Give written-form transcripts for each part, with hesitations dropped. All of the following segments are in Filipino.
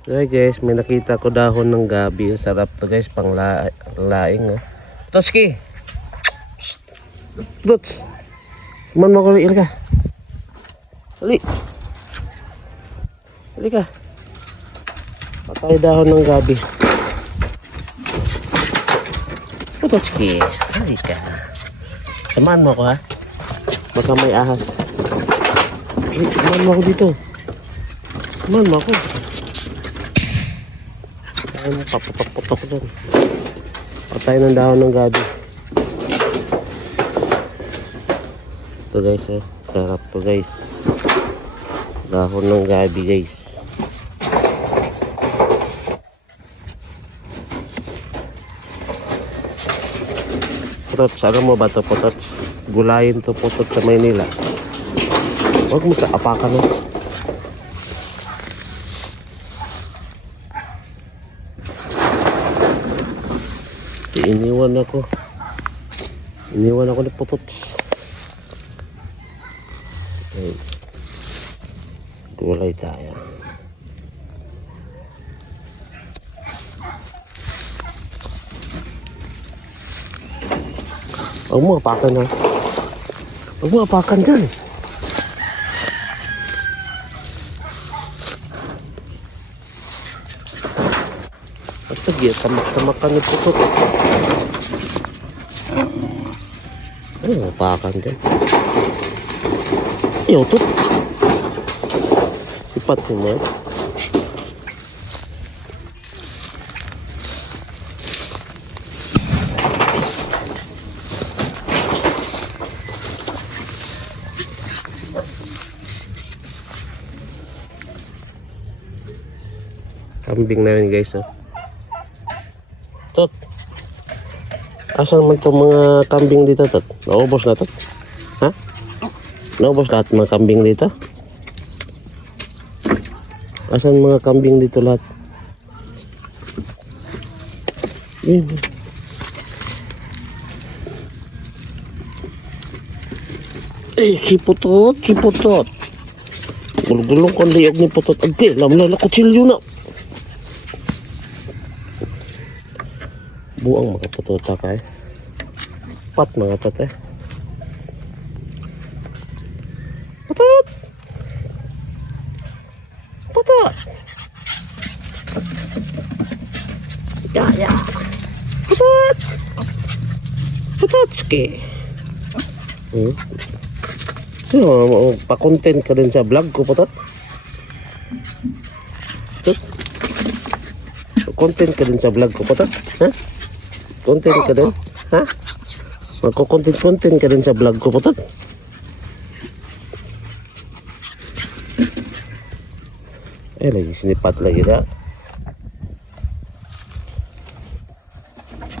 Okay guys, may nakita ko dahon ng gabi. Sarap to guys, pang laing. Oh. Totski! Tots! Saman mo ko, ili ka. Sali! Sali ka. Patay dahon ng gabi. Totski! Sali ka. Samahan mo ko ha. Baka may ahas. Samahan mo ako dito. Samahan mo ako. Ay, paputok-putok dyan. Patay ng dahon ng gabi. Ito guys, oh. Sarap to guys. Dahon ng gabi guys. Putot, alam mo ba ito putot? Gulayin to putot sa Maynila. Huwag mo kaapakan mo. Iniwan ako ni putot. Okay. Gulay tayo. Huwag mo apakan ha. Huwag mo apakan dyan. Basta tamak-tamakan ni putot. Ay, apakan dyan. Ayaw to. Sipat mo yan. Kambing na yun guys, oh. Tot, asan naman itong mga kambing dito, Tot? Naubos na, Tot? Ha? Naubos lahat mga kambing dito? Asan mga kambing dito lahat? Kiputot, kiputot. Gulgulong kong liyog ni putot. Agti, lamla na kutsilyo na. Buang mga putota kay. Pat mga tate. Putot! Putot! Ya. Putot! Putotski! Pa-content ka din sa vlog ko, putot? Putot? Content ka din sa vlog ko, putot? Ha? Content ka din? Ha? Magko-content ka din sa vlog ko, putot? Eh, lagi sinipat lagi na.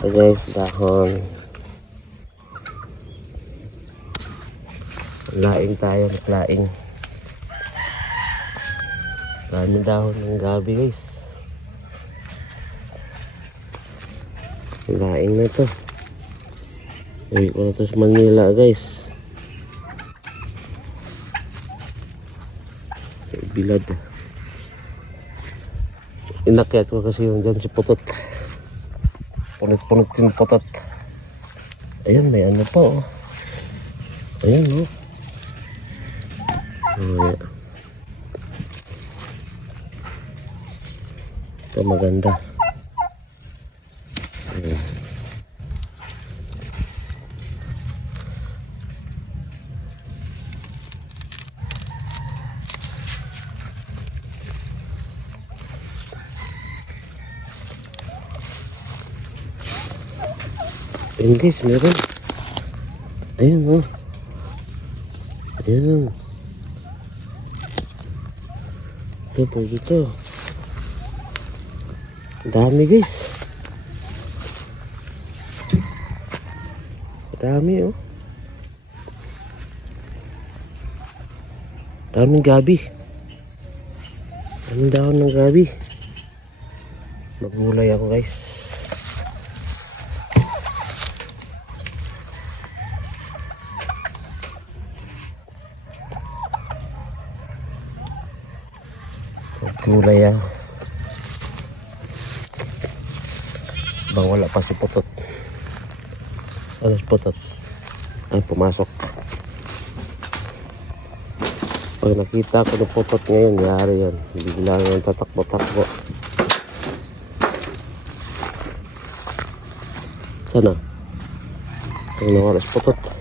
Ito guys, dahon. Laing tayo, laing. Daming dahon ng gabi guys. Laing na to. Uwi ko na to sa Manila guys. Bilad. Inakyat ko kasi yung dyan si putot. Punit-punit yung putot. Ayun, may ano pa oh. Ayun oh. Ito maganda. Ayun guys, meron. Ayun oh. Ayun. Ito po dito. Dami guys. Dami oh. Daming gabi. Daming dahon ng gabi. Magulay ako guys. Gulay yan. Bang wala pa si Putot. Ano si Putot? Ay, pumasok. Pag nakita ko ng Putot ngayon, yari yan. Bigla nga tatakbo-takbo. Sana? Ano na oras Putot?